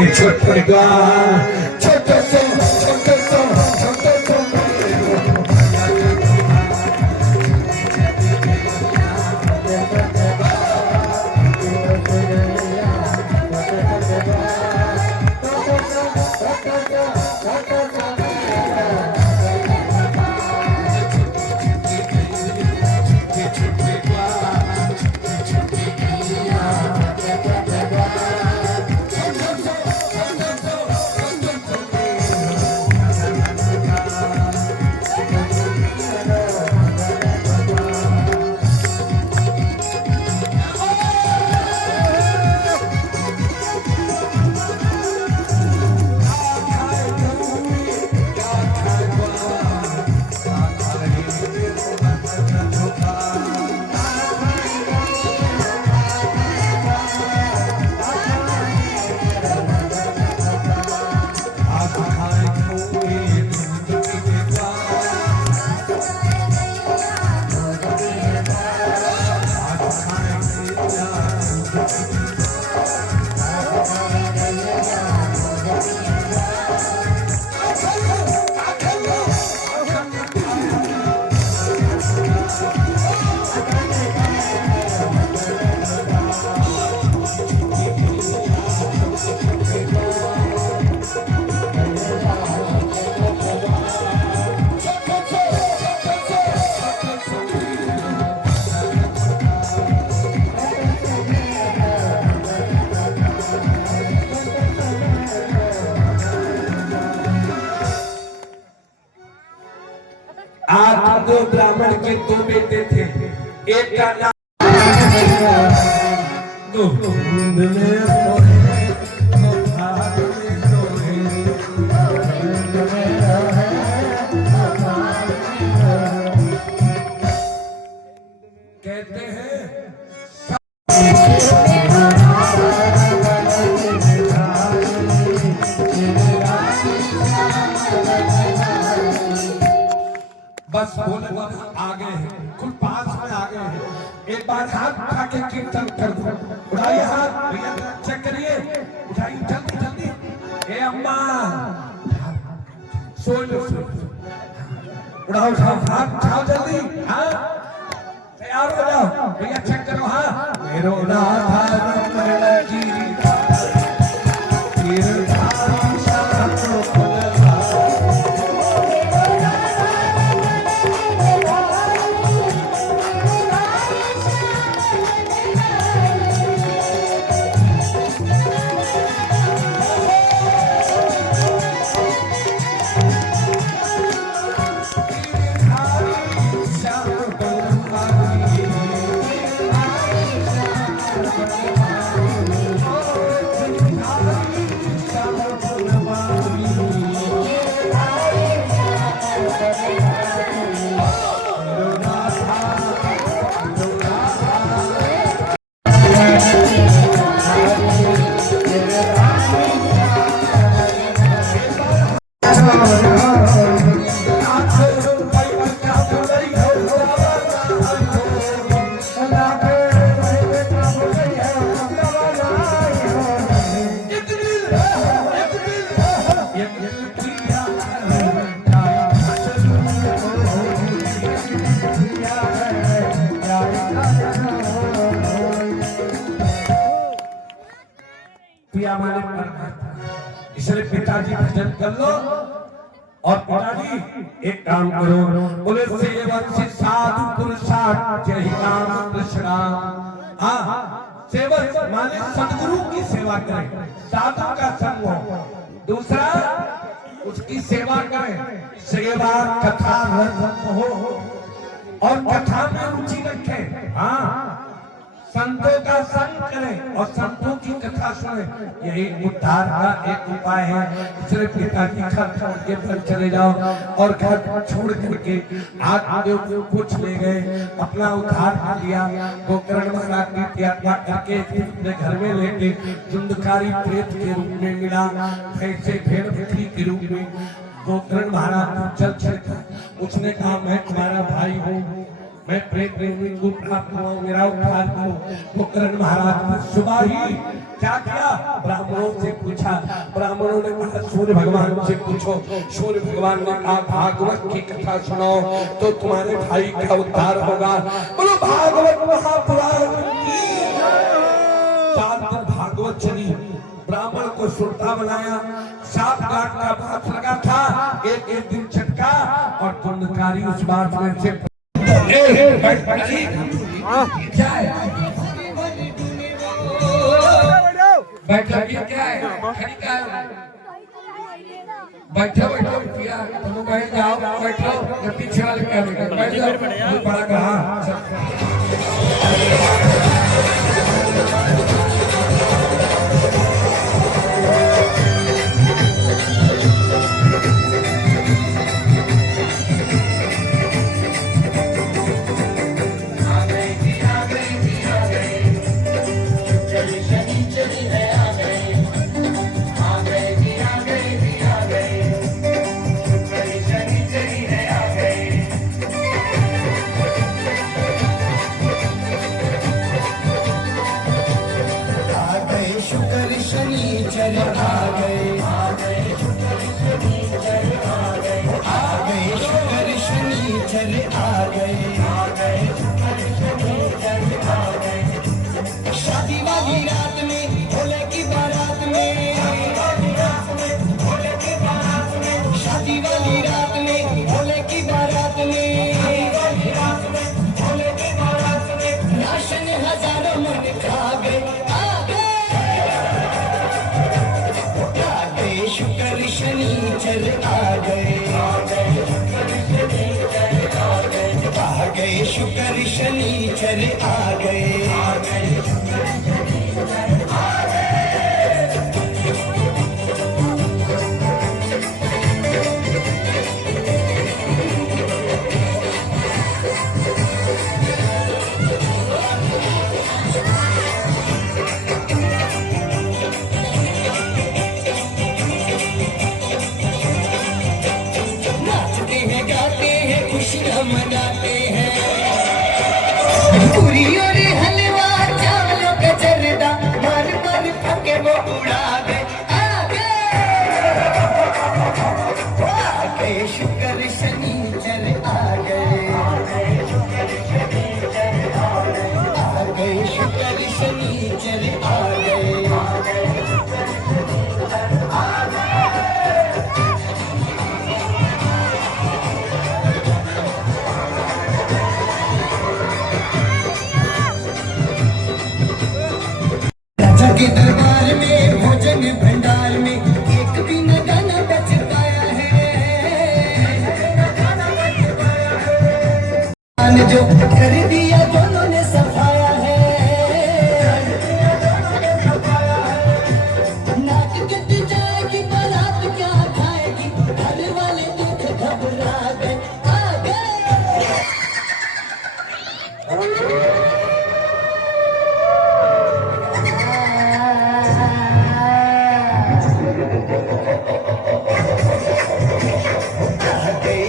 छोटे छोटे छोटे आज दो ब्राह्मण के दो बेटे थे, एक का नाम कहते हैं बस बोले आगे हैं, खुद पास में आ गए हैं। एक बार हाथ उठा के कीर्तन कर दो, उठाइए हाथ, भैया चेक करिए, उठाइए जल्दी जल्दी। ए अम्मा सो लो, उठाओ उठाओ हाथ उठाओ जल्दी, हाँ तैयार हो जाओ, भैया चेक करो, हाँ मेरो राधा रमण की इसलिए पिताजी भजन कर लो और पिताजी एक काम करो, बोले सेवक से साधु पुरुषार्थ जय राम कृष्ण। हाँ सेवक माने सदगुरु की सेवा करें, साधु का संग हो, दूसरा उसकी सेवा करें, सेवा कथा रस हो और कथा में रुचि रखें। हाँ संतों का संग करें और संतों की कथा सुने, यही उद्धार का एक उपाय है। इसलिए पिताजी घर छोड़ के फिर चले जाओ और घर छोड़ करके आगे कुछ ले गए, अपना उद्धार कर लिया। गोकर्ण महाराज की त्यात्मा करके अपने घर में लेके जुंडकारी प्रेत के रूप में मिला, ऐसे भेड़ बकरी के रूप में गोकर्ण महाराज चल चल। उसने कहा मैं तुम्हारा भाई हूँ, मैं प्रेम प्रेमी को प्राप्त हुआ, मेरा उद्धार हो। वो कर्ण महाराज ने सुबह ही क्या किया, ब्राह्मणों से पूछा। ब्राह्मणों ने कहा सूर्य भगवान से पूछो। सूर्य भगवान ने कहा भागवत की कथा सुनो तो तुम्हारे भाई का उद्धार होगा। बोलो भागवत महापुराण की। 4 दिन भागवत चली, ब्राह्मण को सुरता बनाया, 7 गांठ का बात लगा था, एक दिन झटका और पुण्यकारी उस बात में से क्या है बैठा क्या है बैठो बैठो किया तुम बैठ जाओ, बैठो या पीछे वाले क्या बैठ जाओ, बड़ा कहा शादी वाली रात में भोले की बारात में, शादी वाली रात में भोले की बारात में, राशन हजारों मन खा गए, आ गए शुक्र शनिचर आ गए, आ गए शुक्र शनिचर आ गए। खुशियां मनाते हैं पूरी और हलवा चावलों का जरदा मार मार फके वो उड़ा गए, आ गए शुक्र शनिचर आ गए, आ गए शुक्र शनिचर आ गए। के दरबार में भोजन भंडार में एक भी न गाना बच पाया है, जो कर दिया दोनों ने सफाया है, नाक कट जाएगी बारात क्या खाएगी, घर वाले देख घबरा गए, आ गए।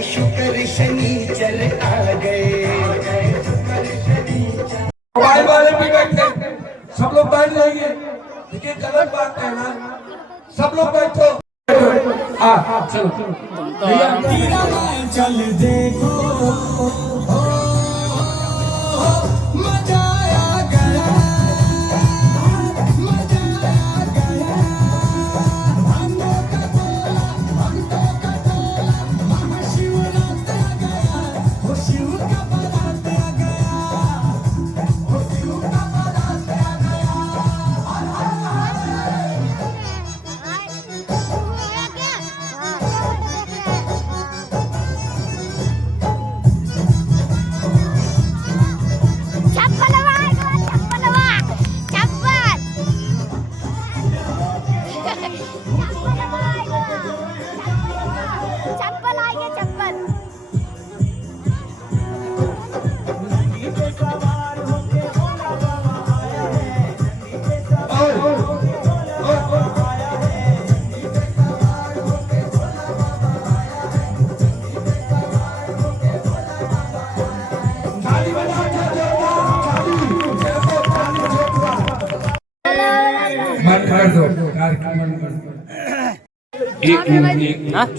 शुक्र शनिचर आ गए। मोबाइल वाले भी बैठे, सब लोग बैठ जाइए, देखिए गलत बात है ना, सब लोग बैठो। चलो चल देखो मजा आ गया, मजा आ गया, भांगों का गोला, भक्तों का टोला, महाशिवरात आ गया, वो शिव का बारात आ गया, वो शिव का बारात आ गया। ताली एक मिनट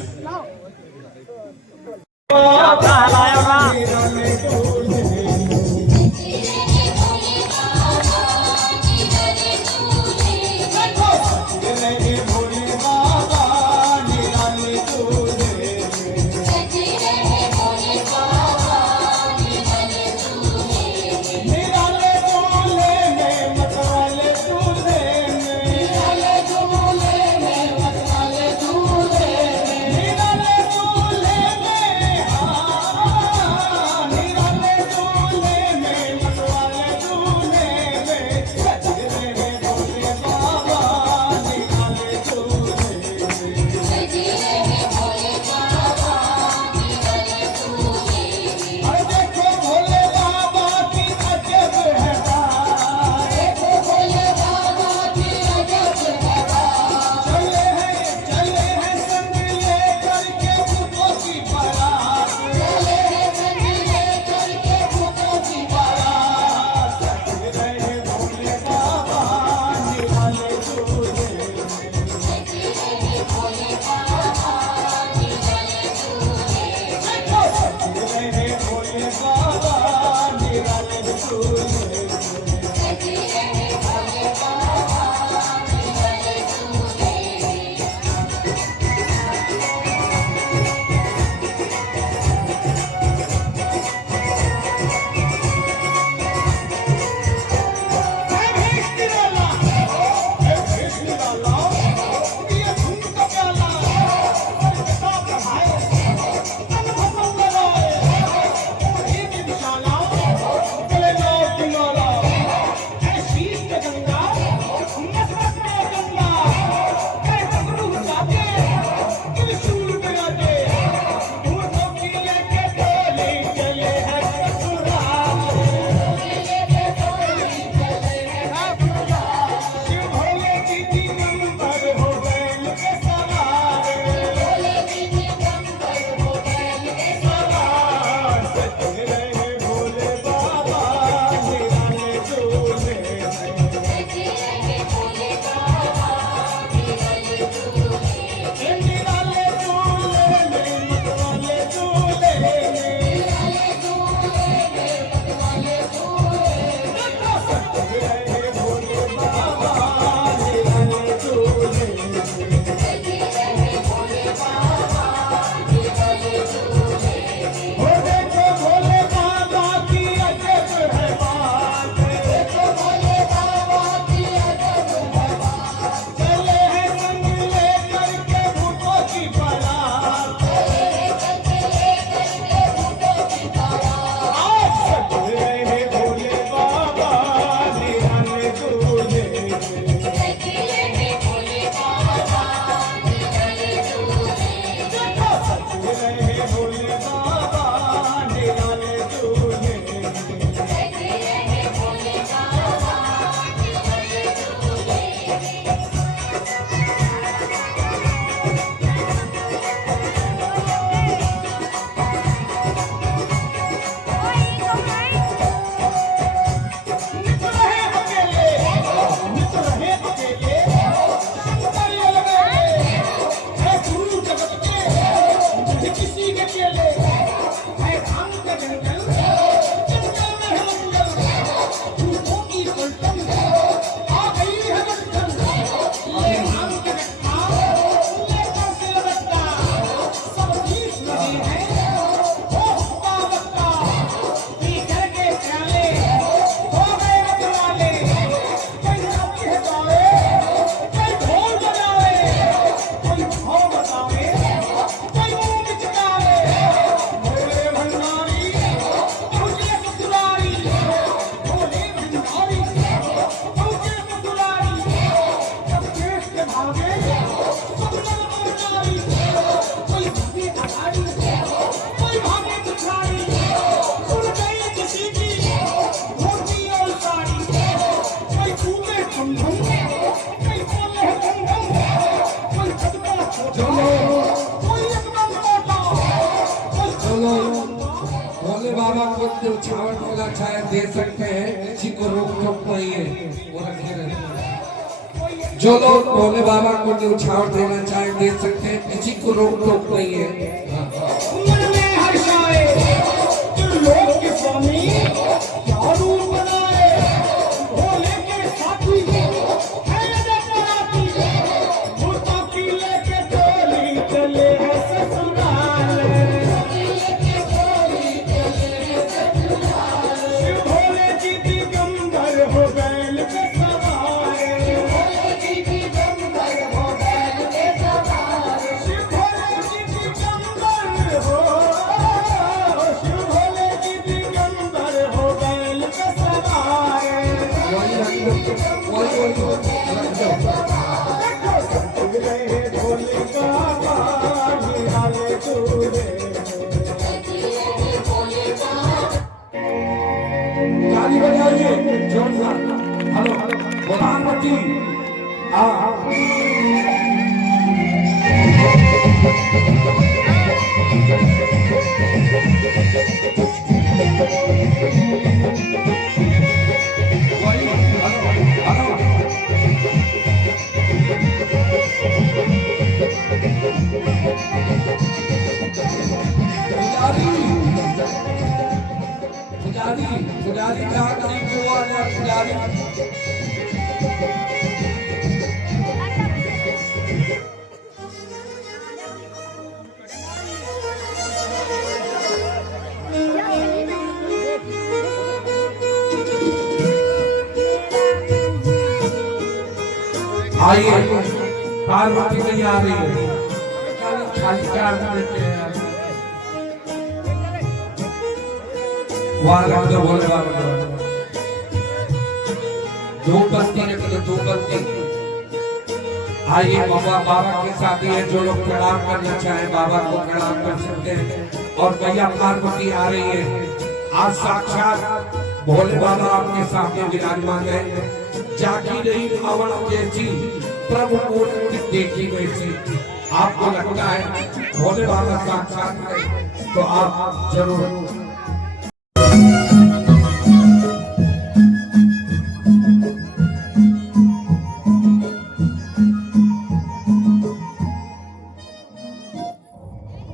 उछावट वाला शायद दे सकते हैं, किसी को रोक टोक नहीं है, वो रखे रहते हैं। जो लोग भोले बाबा को न्यौछावर देना चाहे दे सकते हैं, किसी को रोक टोक नहीं है। मन में हर्ष आए त्रिलोक के स्वामी क्या रूप बनाए, भोले के साथी है जगन्नाथी, भूतों की लेके टोली चले हैं ससुराल। शिव भोले जी दिगंबर हो बैल पे सवार, शिव भोले जी दिगंबर हो बैल पे सवार, शिव भोले जी दिगंबर हो, शिव भोले जी दिगंबर हो बैल पे सवार। देखो सत्संग रहे भोले बाबा निराले दूरे। ताली बजाइए जोरदार। हेलो प्रधानमंत्री पुजारी कहाँ करीब हुआ है पुजारी। आइए पार्वती नहीं आ रही है, खाली कार देते हैं वाला तो बोले बाबा दो बस्ती रखते दो बस्ती। आइए बाबा के साथ है, जो लोग प्रणाम करना चाहे बाबा को प्रणाम कर सकते हैं। और भैया पार्वती आ रही है, आज साक्षात भोले बाबा आपके सामने विराजमान है। जागी रही रावण जैसी प्रभु मूर्ति देखी वैसी आपको लगता है भोले बाबा साक्षात है, तो आप जरूर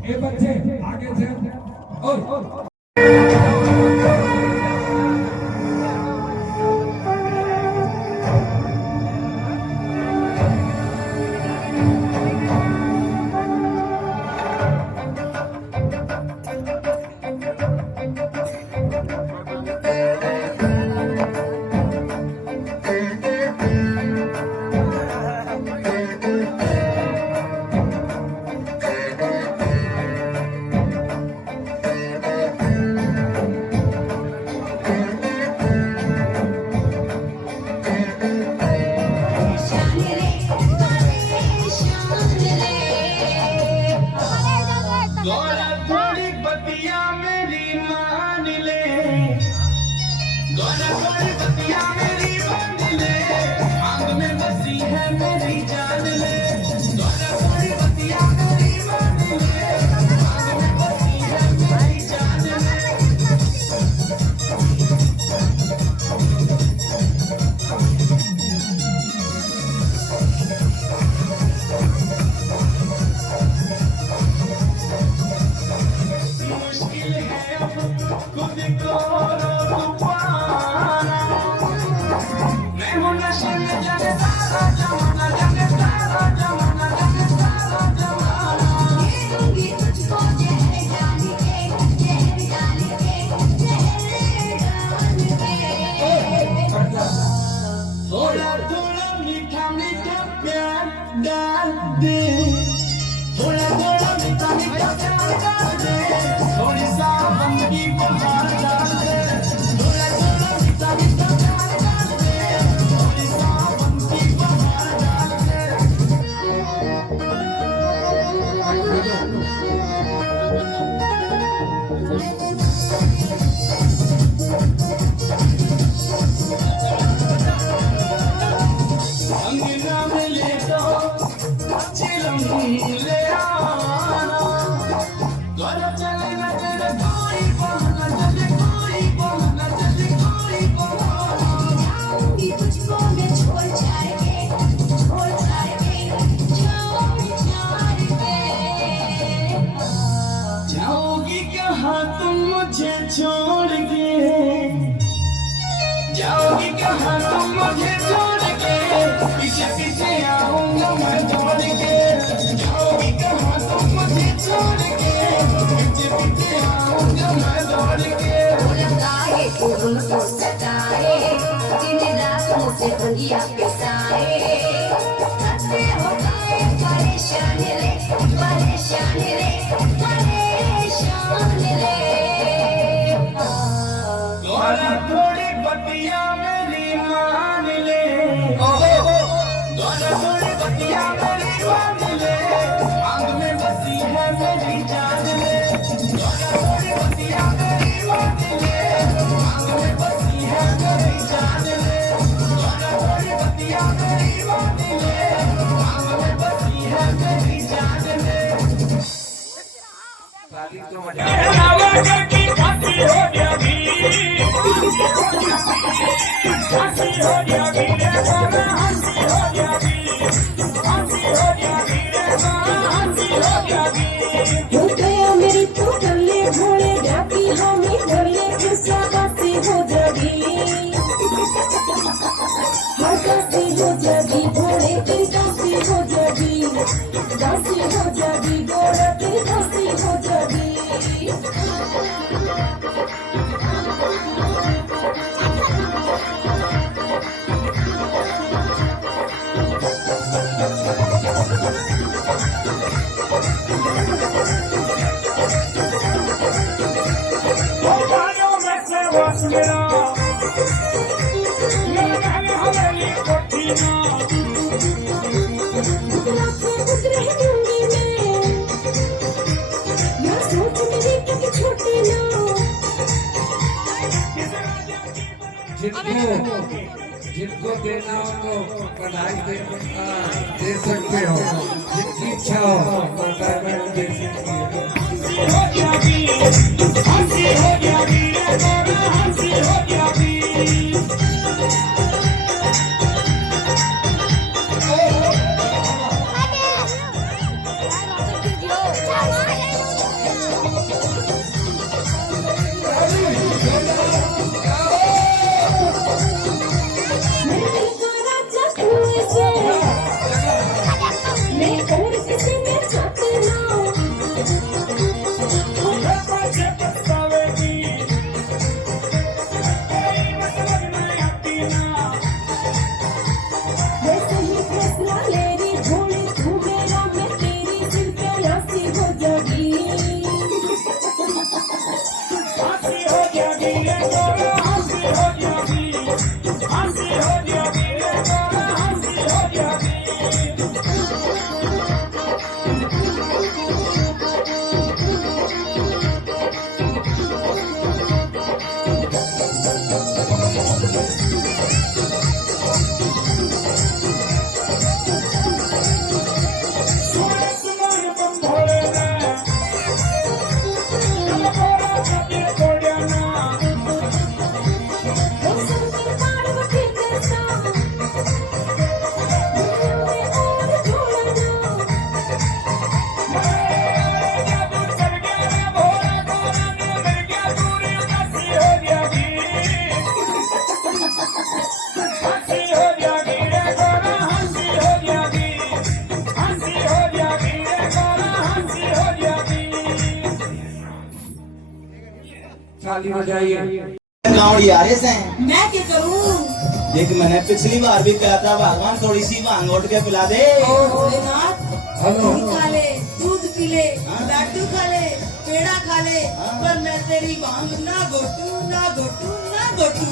ये बच्चे आगे से और जोगिया के साए हंसते हो गए परेशान रे परेशान रे परेशान रे दोहरा थोड़ी बतिया मेरी मान ले दोहरा थोड़ी बतिया मेरी मान ले आंग में बसी है मेरी जान ले दोहरा थोड़ी बतिया मेरी मान ले आंग में बसी है मेरी जान ले दोहरा थोड़ी बतिया मेरी मान ले आंग में बसी है मेरी जान ले ताली तो मजा हो गया मेरी तो गले घोड़े जाती हमें गले खुशियाँ बासी हो जागी हर दासी हो जागी घोड़े तेरी दासी हो जागी दासी हो जागी घोड़ा तेरी दासी हो जागी जिनको देना हो तो पढ़ाई दे सकते हो जिनकी इच्छा हो तो डायमंड दे सकते ताली बजाइए गाँव यारे से मैं क्या करूं? देख मैंने पिछली बार भी कहा था भगवान थोड़ी सी भांग उठ के पिला दे भोलेनाथ हेलो घी खा ले दूध पी ले हाँ। लड्डू खा ले पेड़ा खा ले हाँ। पर मैं तेरी भांग ना घोटू ना घोटू ना घोटू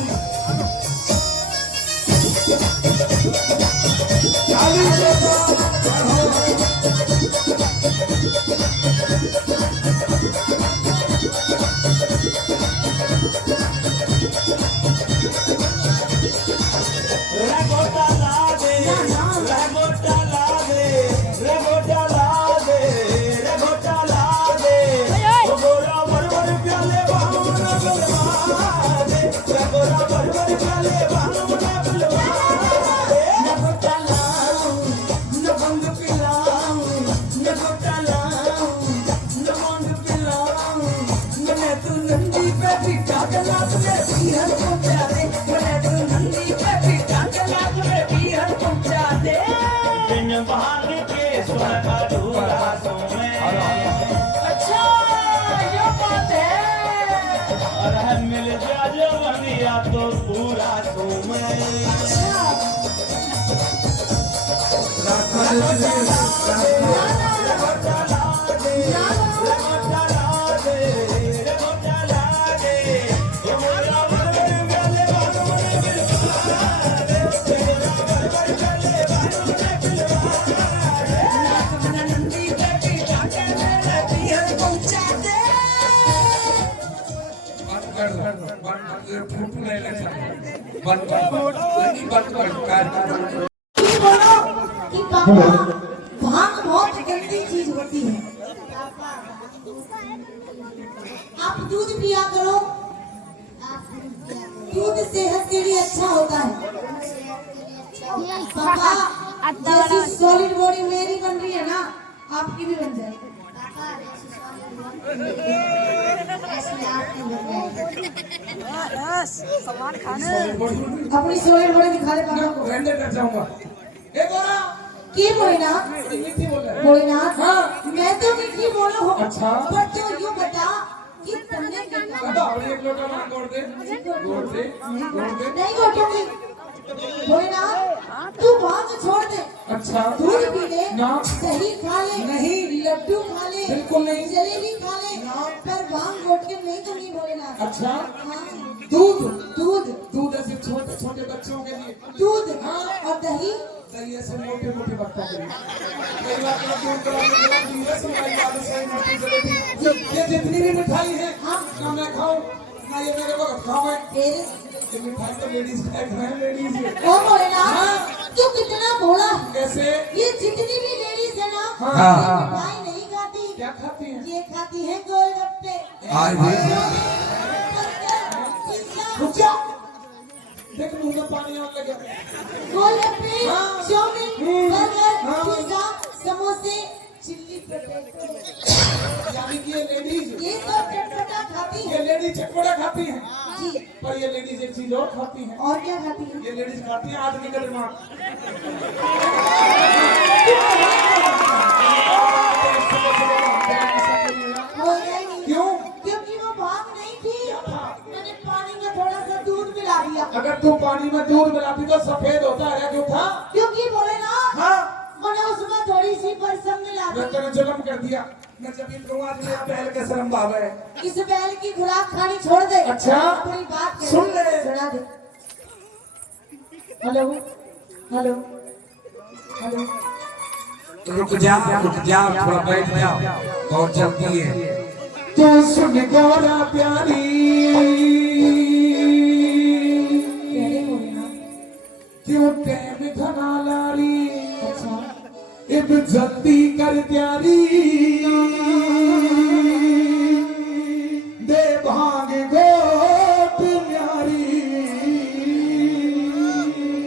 अच्छा ये बात है मिल जा जवनिया तो पूरा तुम अच्छा फोटो नहीं लेता बंद कर ये बोलो कि पापा भांग बहुत गंदी चीज होती है। आप दूध पिया करो, दूध सेहत के लिए अच्छा होता है। पापा जैसी सॉलिड बॉडी मेरी बन रही है ना, आपकी भी बन जाएगी। अपनी सॉलिड बॉडी दिखा दे पापा को। रेंडर कर जाऊंगा ए गोरा की भोलेनाथ, मीठी बोल रहा है भोलेनाथ हाँ। मैं तो मीठी बोलो हूँ। अच्छा। पर तो यूँ बता कि तुमने क्या अब और एक लोटा ना गोड़ दे नहीं घोटूंगी। भोलेनाथ तू भांग छोड़ दे, अच्छा दूध पी ले, ना दही खा ले, नहीं। लड्डू खा ले, बिल्कुल नहीं। जलेबी खा ले, पर भांग घोट के नहीं दूंगी भोलेनाथ। अच्छा हाँ। दूध दूध दूध ऐसे छोटे छोटे बच्चों के लिए दूध हाँ। और दही दही ऐसे मोटे मोटे बच्चों के लिए कई बार तो दूध का दूध से मलाई वाले से मोटी जलेबी ये जितनी भी मिठाई है हाँ। ना मैं खाऊं ना ये मेरे को खाओ है तेरे ये मिठाई तो लेडीज खाए हैं लेडीज ओ भोलेनाथ तू कितना भोला है। कैसे ये जितनी भी लेडीज है ना, हाँ, ये हाँ। मिठाई नहीं खाती, क्या खाती हैं ये खाती है गोलगप्पे, आज रुक पिज्जा, जा देख मुंह में पानी आने लगा गोलगप्पे, हाँ। चाउमीन, बर्गर, हाँ। पिज्जा, समोसे, चिल्ली पोटैटो, यानी कि ये लेडीज ये सब चटपटा खाती ये है। लेडीज चटपटा खाती हैं जी पर ये लेडीज एक चीज और खाती हैं और क्या खाती है? ये लेडीज खाती हैं आदमी का दिमाग बोलना ही नहीं। क्यों क्योंकि वो भांग नहीं थी, मैंने पानी में थोड़ा सा दूध मिला दिया। अगर तू पानी में दूध मिलाती तो सफेद होता है क्यों था क्योंकि बोले ना हाँ मैंने उसमें थोड़ी सी परसम मिला मैं दी। तेरे जुल्म कर दिया मैं जब भी कहूँ आज मेरा पहल के शर्म भाव है इस बैल की खुराक खानी छोड़ दे। अच्छा। अपनी बात कह सुन ले। सुना दे। हेलो हेलो हेलो रुक जा थोड़ा बैठ जा बहुत जल्दी है तू सुन गोरा प्यारी कहने बोले ना। क्यों टाइम घना लारी अच्छा इब जल्दी कर तैयारी दे भाग गोट न्यारी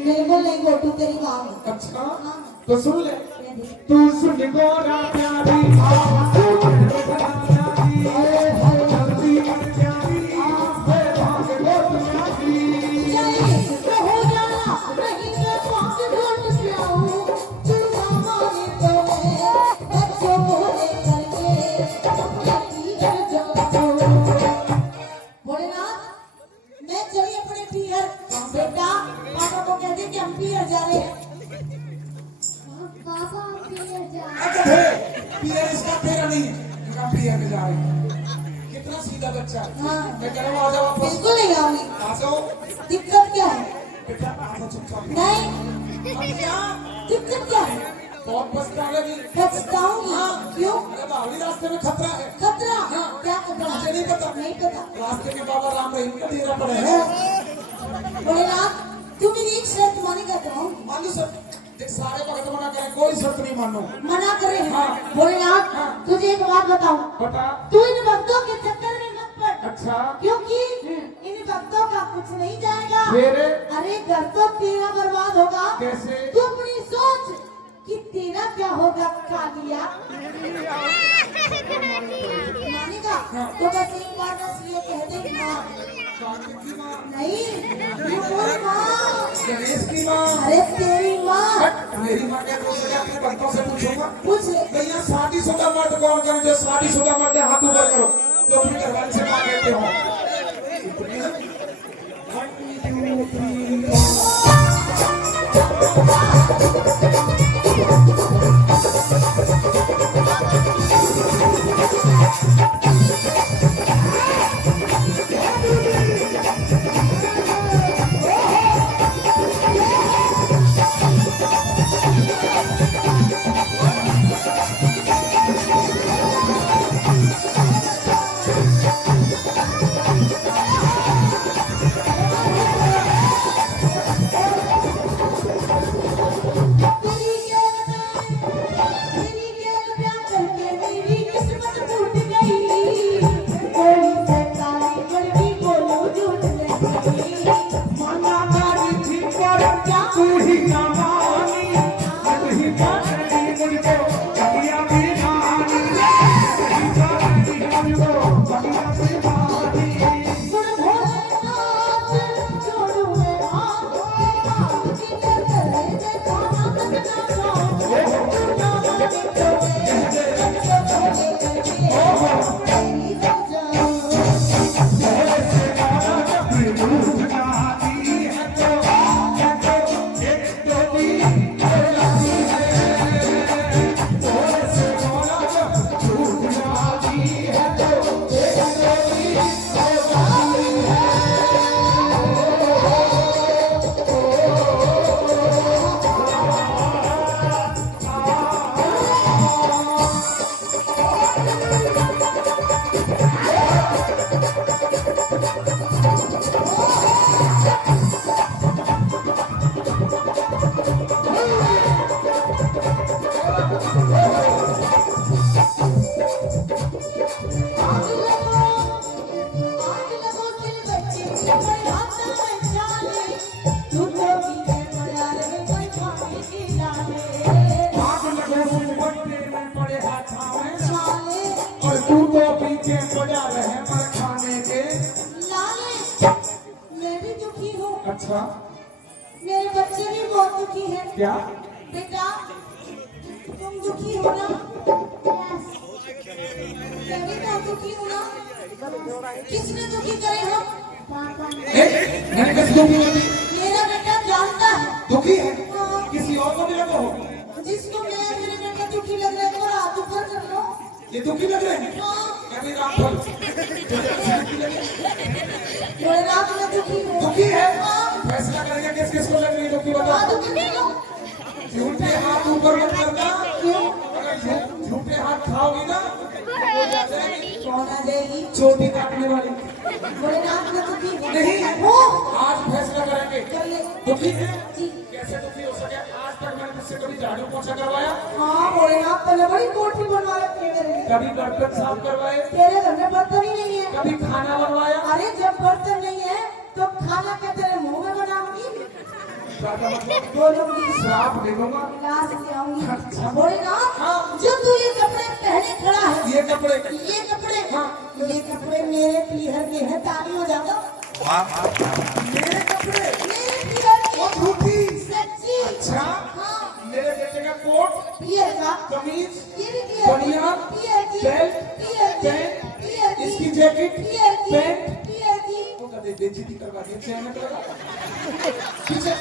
बिल्कुल नहीं गोटू तेरी बात। अच्छा तो सुन ले कह दे। तू सुन गोरा प्यारी तू टाइम घना लारी जल्दी कर तैयारी दे भाग गोट न्यारी जाए तो हो जाना, नहीं मैं पाँच घंट पियाऊं, तू हमारे तो मैं बच्चों को लेकर के अपने घर जाऊं। भोलेनाथ मैं चली अपने पीहर। बेटा पापा को कहते कि हम पीहर जा रहे हैं। पापा हम पीहर जा रहे हैं। पिया इसका तेरा नहीं है इनका पिया के जा रहे हैं कितना सीधा बच्चा है हाँ। मैं कह रहा हूँ आ जाओ वापस बिल्कुल नहीं आऊंगी। आ जाओ दिक्कत क्या है? बेटा आ जाओ चुपचाप नहीं अब क्या दिक्कत क्या है? बहुत पछताओगी पछताऊंगी। क्यों? अरे बाहरी रास्ते में खतरा है खतरा? हाँ। क्या खतरा? मुझे नहीं पता। नहीं पता। रास्ते में बाबा राम रहीम का डेरा पड़े हैं भोलेनाथ तू मेरी एक शर्त मानेगा तो? मान लो सर देख सारे वक्त मना करें कोई शर्त नहीं मानो मना करे। हाँ। भोलेनाथ हाँ। तुझे एक बात बताऊं, बता तू इन भक्तों के चक्कर में मत पड़, अच्छा क्योंकि इन भक्तों का कुछ नहीं जाएगा। फिर अरे घर तो तेरा बर्बाद होगा। कैसे तू अपनी सोच कि तेरा क्या होगा खा लिया। मानेगा? तो बस एक बार बस ये कह दे कि माँ कार्तिक की माँ नहीं, ये बोल माँ, गणेश की माँ अरे तेरी माँ। मेरी माँ क्या बोल रही है अपने भक्तों से पूछूंगा पूछ ले। भैया शादीशुदा मर्द कौन करें जो शादीशुदा मर्द है हाथ ऊपर करो जो अपनी घरवाली से माँ कहते हो 1 2 3 दिल बच्चे पर हाथ में जाने तू तो भी है मजा रे कोई पानी की डाले आग लगो सिलवट्टे में पड़े हाथों में साले और तू तो पीछे पड़ा रहे पर खाने के। लाले मैं भी दुखी हूँ अच्छा मेरे बच्चे भी बहुत दुखी हैं क्या? बेटा तुम दुखी हो ना मैं भी बहुत दुखी हूँ ना किसने दुखी करे हम मैंने कैसे दुखी होती? मेरा बेटा जानता है दुखी है हाँ, किसी और को भी लगा हो। जिसको मेरे बेटा दुखी लग रहा है वो रात ऊपर कर लो ये दुखी लग रहे हैं हाँ, क्या भी रात भर थोड़े रात में दुखी हूँ दुखी है हाँ, फैसला करेंगे किस किस को लग रही है दुखी बता। हाँ, दुखी हूँ झूठे हाथ ऊपर मत करना क्यों अगर झूठे हाथ खाओगी ना तो हो जाएगी कौन आ जाएगी चोटी काटने वाली। थोड़े रात में दुखी हूँ नहीं हो आज फैसला करेंगे कर ले दुखी है जी कैसे दुखी हो सके। आज तक मैंने तुझसे कभी झाड़ू पोछा करवाया हाँ थोड़े रात पहले बड़ी कोठी बनवा रखी है मेरे लिए कभी बर्तन साफ करवाए तेरे घर में बर्तन ही नहीं है कभी खाना बनवाया। अरे जब बर्तन नहीं है तो खाना क्या तेरे मुंह में बनाऊंगी बोलूंगी श्राप दे दूंगा। गिलास ले आऊंगी बोले ना जो तू ये कपड़े पहने खड़ा है ये कपड़े ये कपड़े मेरे पीहर के हैं ताली हो जाता मेरे कपड़े मेरे पीहर के वो झूठी। सच्ची अच्छा हाँ मेरे बेटे का कोट पीहर का कमीज ये भी पीहर बनियान, पीहर की बेल्ट, पीहर की पैंट, पीहर की इसकी जैकेट पीहर की पैंट पीहर की वो कभी बेइज्जती करवा दी चैन लगा पीछे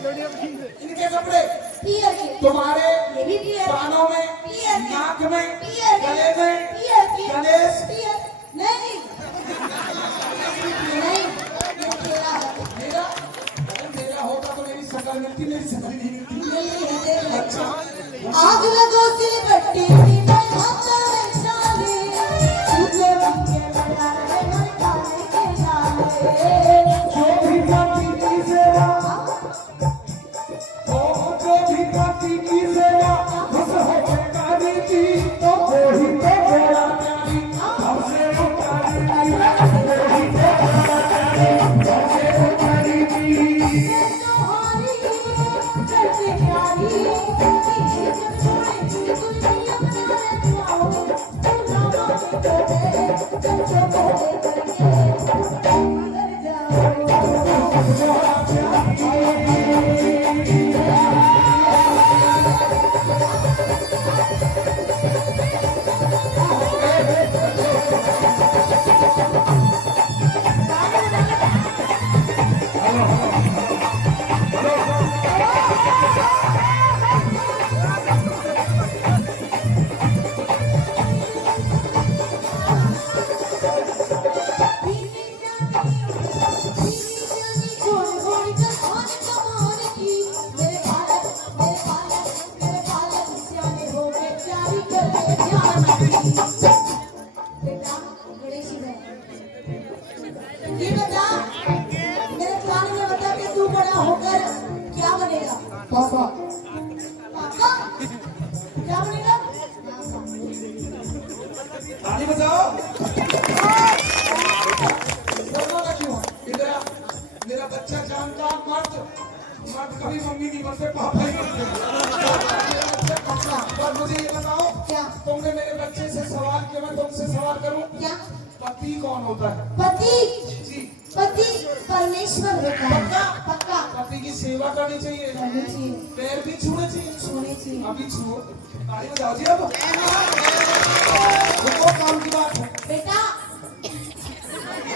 इनके कपड़े पीहर की तुम्हारे ये भी पीहर कानों में पीहर की नाक में पीहर की गले में पीहर की गणेश पीहर नहीं नहीं ये तेरा है मेरा अरे मेरा होता तो मेरी शक्ल मिलती मेरी शक्ल नहीं मिलती। नहीं है तेरा अच्छा आग लगो सिलबट्टे की मैं हाथ में डाले तुझे के बना रे मन खाने के डाले जो भी पाती की सेवा जो भी पाती की सेवा बस हो बेकारी की तो वही तो बड़ा प्यारी हमसे उतारी वही तो बड़ा प्यारी हमसे उतारी तुम्हारी करते प्यारी जब छोड़े दुनिया बना जाओ तू ना माने तो जब छोड़े करके मर जाओ ये बता मेरे प्लान में बता कि तू बड़ा होकर क्या बनेगा पापा पापा क्या बनेगा ताली बजाओ दोनों का क्यों इधर आ। मेरा बच्चा जानता मर्द मर्द कभी मम्मी नहीं बोलते पापा ही बोलते मेरा बच्चा पक्का। पर मुझे ये बताओ क्या तुमने मेरे बच्चे से सवाल किया मैं तुमसे सवाल करूं क्या पति कौन होता है। पति जी पति परमेश्वर होता है पक्का पति की सेवा करनी चाहिए करनी चाहिए पैर भी छूने चाहिए सोने चाहिए अभी छुओ ताली बजाओ जी अब वो काम की बात है। बेटा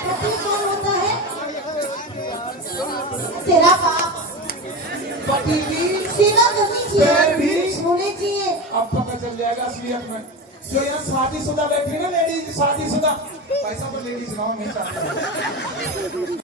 पति कौन होता है तेरा बाप पति की सेवा करनी पैर भी चाहिए सोने चाहिए अब पता चल जाएगा असलियत में। जो यहाँ शादीशुदा बैठी ना लेडीज शादीशुदा पैसा पर लेडीज गाँव नहीं चाहते।